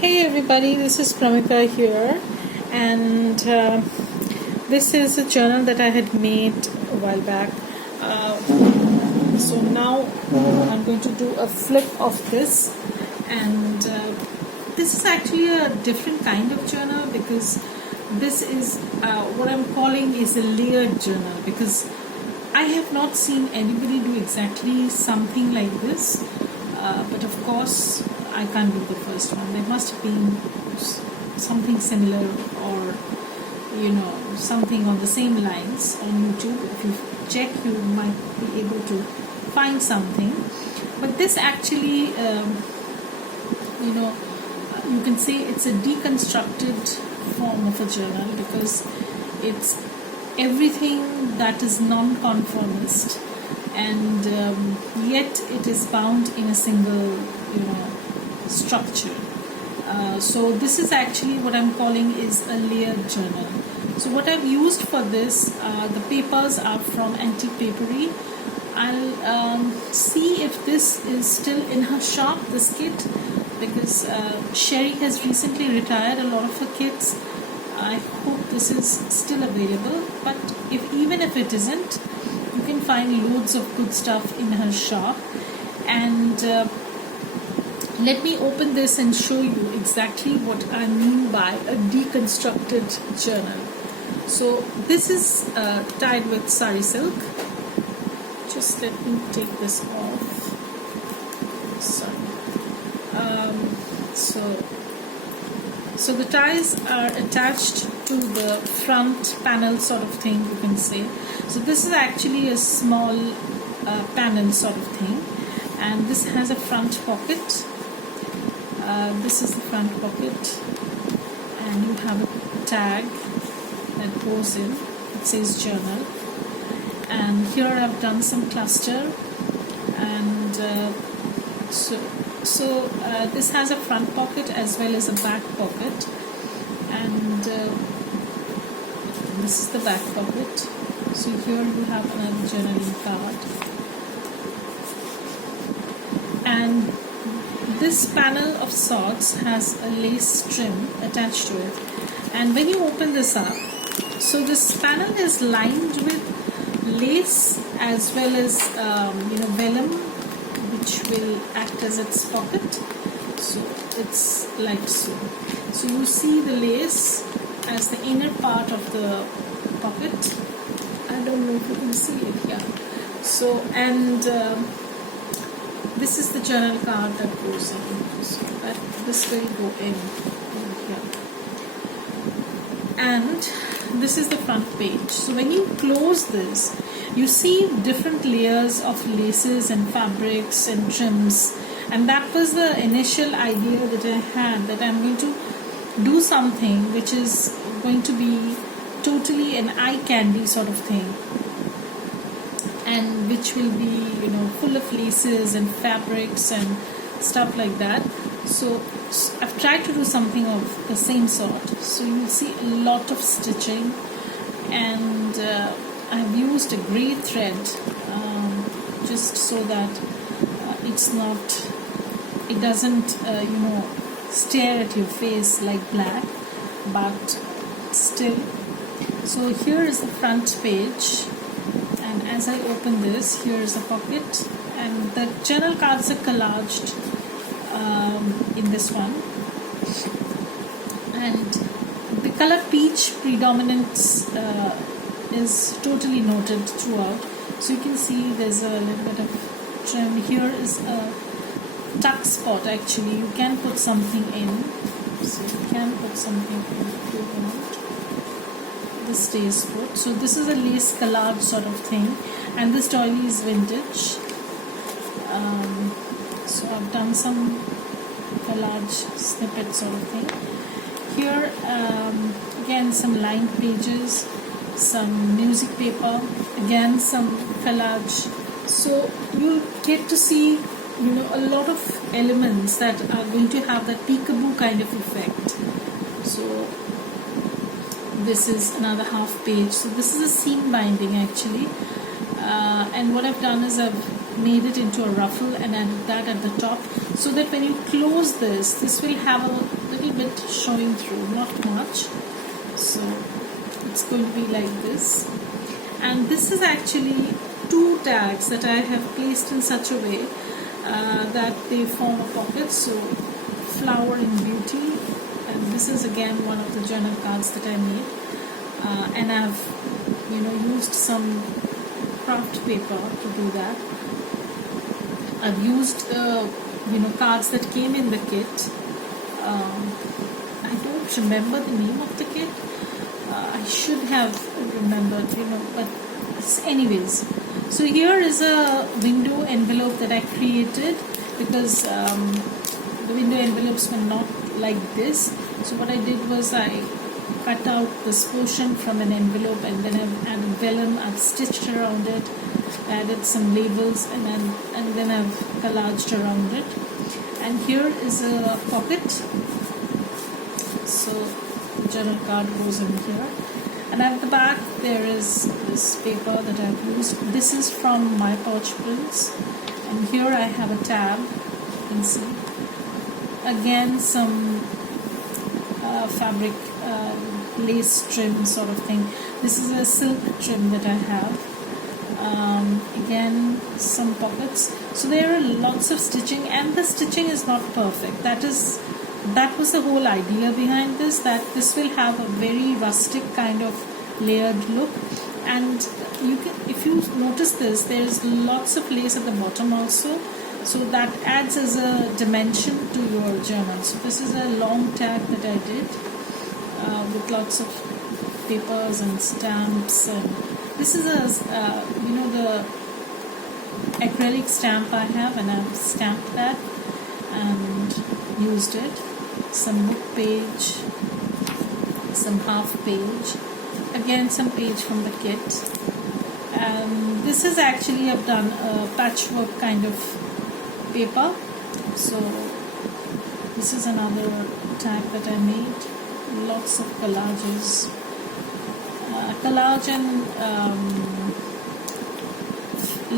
Hey everybody, this is Pramika here, and this is a journal that I had made a while back. So now I'm going to do a flip of this, and this is actually a different kind of journal because this is what I'm calling is a layered journal, because I have not seen anybody do exactly something like this, but of course I can't be the first one. There must have been something similar, or something on the same lines on YouTube. If you check, you might be able to find something. But this actually, you can say it's a deconstructed form of a journal, because it's everything that is non-conformist, and yet it is bound in a single structure. So this is actually what I'm calling is a layered journal. So what I've used for this, the papers are from Antique Papery. I'll see if this is still in her shop, this kit, because Sherry has recently retired a lot of her kits. I hope this is still available, but even if it isn't, you can find loads of good stuff in her shop. And let me open this and show you exactly what I mean by a deconstructed journal. So this is tied with sari silk. Just let me take this off. Sorry. So the ties are attached to the front panel sort of thing, you can say. So this is actually a small panel sort of thing, and this has a front pocket. This is the front pocket, and you have a tag that goes in. It says journal, and here I've done some cluster, and so this has a front pocket as well as a back pocket, and this is the back pocket. So here you have another journaling card, and this panel of sorts has a lace trim attached to it. And when you open this up, so this panel is lined with lace as well as vellum, which will act as its pocket. So it's like so. So you see the lace as the inner part of the pocket. I don't know if you can see it here. So, and this is the journal card that goes in. So that this will go in here. And this is the front page. So when you close this, you see different layers of laces and fabrics and trims, and that was the initial idea that I had, that I'm going to do something which is going to be totally an eye candy sort of thing, and which will be full of laces and fabrics and stuff like that. So I've tried to do something of the same sort. So you'll see a lot of stitching, and I've used a grey thread just so that it doesn't stare at your face like black, but still. So here is the front page, and as I open this, here is the pocket, and the journal cards are collaged in this one, and the color peach predominance is totally noted throughout. So you can see there's a little bit of trim. Here is a tuck spot. Actually, you can put something in. So you can put something in if you want. This stays put. So this is a lace collage sort of thing, and this doily is vintage. So I've done some collage snippet sort of thing. Here again some lined pages, some music paper, again some collage. So you get to see a lot of elements that are going to have that peekaboo kind of effect. So this is another half page. So this is a seam binding actually, and what I've done is I've made it into a ruffle and added that at the top. so that when you close this will have a little bit showing through, not much. So it's going to be like this. And this is actually 2 tags that I have placed in such a way that they form a pocket. So flower in beauty, and this is again one of the journal cards that I made, and I've used some craft paper to do that. I've used the cards that came in the kit. I don't remember the name of the kit. I should have remembered, but anyways. So here is a window envelope that I created, because the window envelopes were not like this. So what I did was I cut out this portion from an envelope, and then I've added vellum, I've stitched around it, added some labels, and then I've collaged around it. And here is a pocket. So the journal card goes in here, and at the back there is this paper that I've used. This is from My Pouch Prints, and here I have a tab, you can see. Again, some fabric lace trim sort of thing. This is a silk trim that I have. Again, some pockets. So there are lots of stitching, and the stitching is not perfect. That was the whole idea behind this, that this will have a very rustic kind of layered look. And if you notice this, there's lots of lace at the bottom also, so that adds as a dimension to your journal. So this is a long tag that I did with lots of papers and stamps, and this is the acrylic stamp I have, and I've stamped that and used it. Some book page, some half page, again some page from the kit. And this is actually, I've done a patchwork kind of paper. So this is another tag that I made. Lots of collages, collage and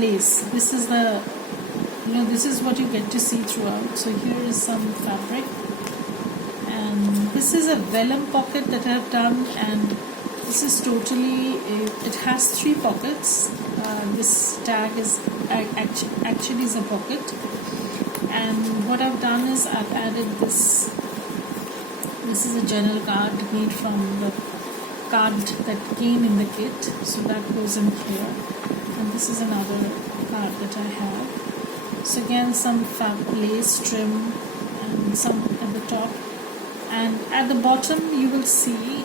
lace. This is this is what you get to see throughout. So here is some fabric, and this is a vellum pocket that I have done, and this is totally, it has 3 pockets. This tag is actually is a pocket, and what I've done is I've added this is a journal card made from the card that came in the kit, so that goes in here. And this is another card that I have. So again, some lace trim and some at the top, and at the bottom you will see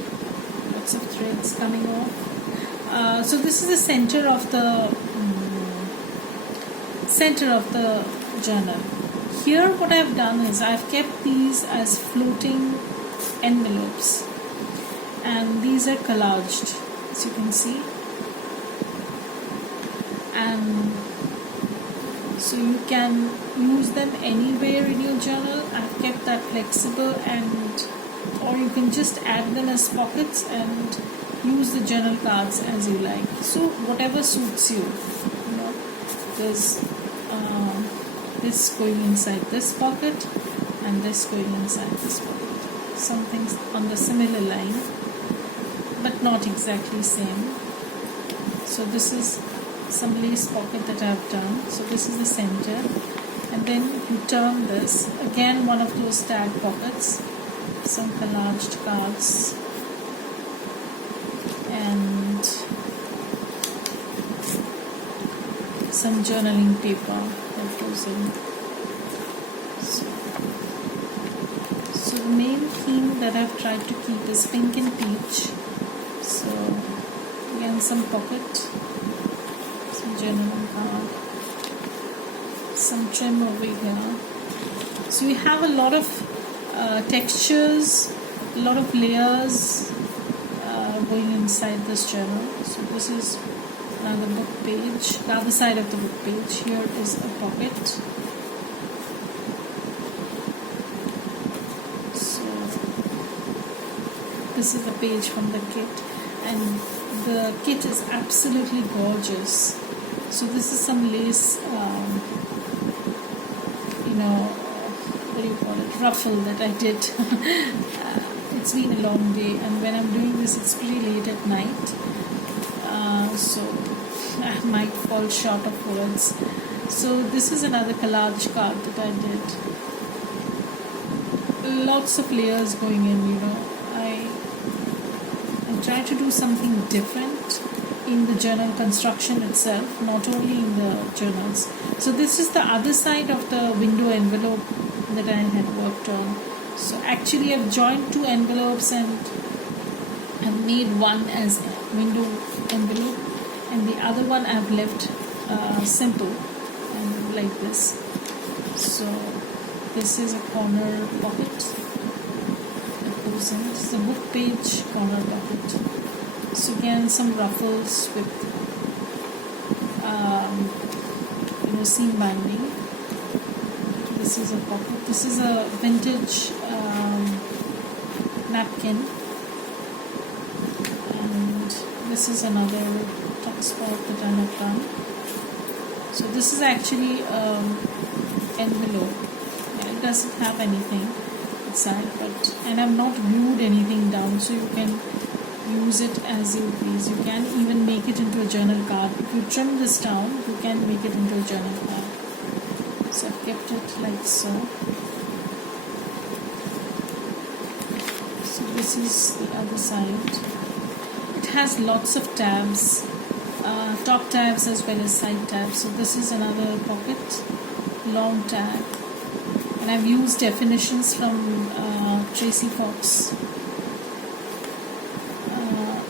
lots of threads coming off. So this is the center of the journal. Here what I've done is I've kept these as floating envelopes, and these are collaged, as you can see. And so you can use them anywhere in your journal. I've kept that flexible, or you can just add them as pockets and use the journal cards as you like. So whatever suits you. There's this going inside this pocket, and this going inside this pocket. Something on the similar line, but not exactly same. So this is some lace pocket that I've done. So this is the center, and then you turn this, again one of those tag pockets, some collaged cards, and some journaling paper that goes in. So the main theme that I've tried to keep is pink and peach. So again, some pocket, some journaling card, some trim over here. So you have a lot of textures, a lot of layers going inside this journal. So this is another book page. The other side of the book page, here is a pocket. This is the page from the kit, and the kit is absolutely gorgeous. So this is some lace, ruffle that I did. It's been a long day, and when I'm doing this, it's pretty late at night, so I might fall short of words. So this is another collage card that I did. Lots of layers going in, you know. I try to do something different in the journal construction itself, not only in the journals. So this is the other side of the window envelope that I had worked on. So actually I've joined two envelopes and I've made one as window envelope, and the other one I've left simple and like this. So this is a corner pocket that goes in. This is a book page corner pocket. So again, some ruffles with seam binding. This is a pocket. This is a vintage napkin, and this is another top spot that I have done. So this is actually envelope. It doesn't have anything inside, and I've not glued anything down, so you can use it as you please. You can even make it into a journal card. If you trim this down, you can make it into a journal card. So I've kept it like so. So this is the other side. It has lots of tabs, top tabs as well as side tabs. So this is another pocket, long tab, and I've used definitions from Tracy Fox.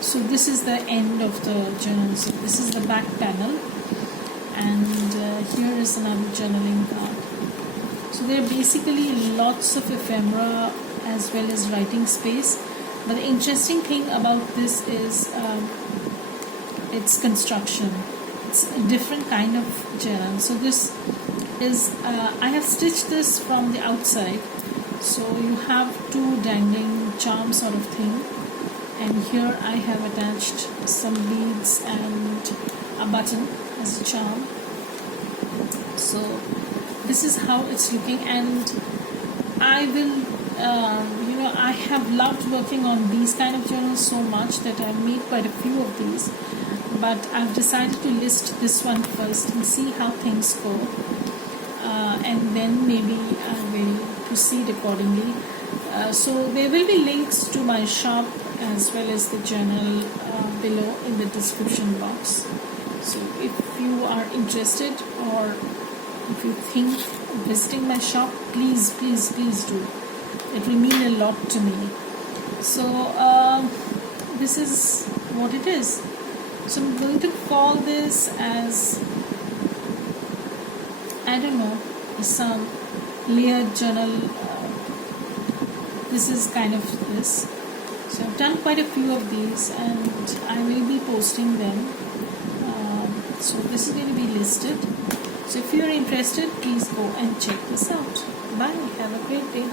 So this is the end of the journal. So this is the back panel, and here is another journaling card. So there are basically lots of ephemera as well as writing space. But the interesting thing about this is its construction. It's a different kind of journal. So this is I have stitched this from the outside. So you have two dangling charm sort of thing. And here I have attached some beads and a button as a charm. So this is how it's looking, and I will, I have loved working on these kind of journals so much that I've made quite a few of these. But I've decided to list this one first and see how things go, and then maybe I will proceed accordingly. So there will be links to my shop as well as the journal below in the description box. So if you are interested, or if you think of visiting my shop, please do. It will mean a lot to me. So this is what it is. So I'm going to call this as, I don't know, some layered journal. This is kind of this. So I've done quite a few of these, and I will be posting them. So this is going to be listed. So if you are interested, please go and check this out. Bye. Have a great day.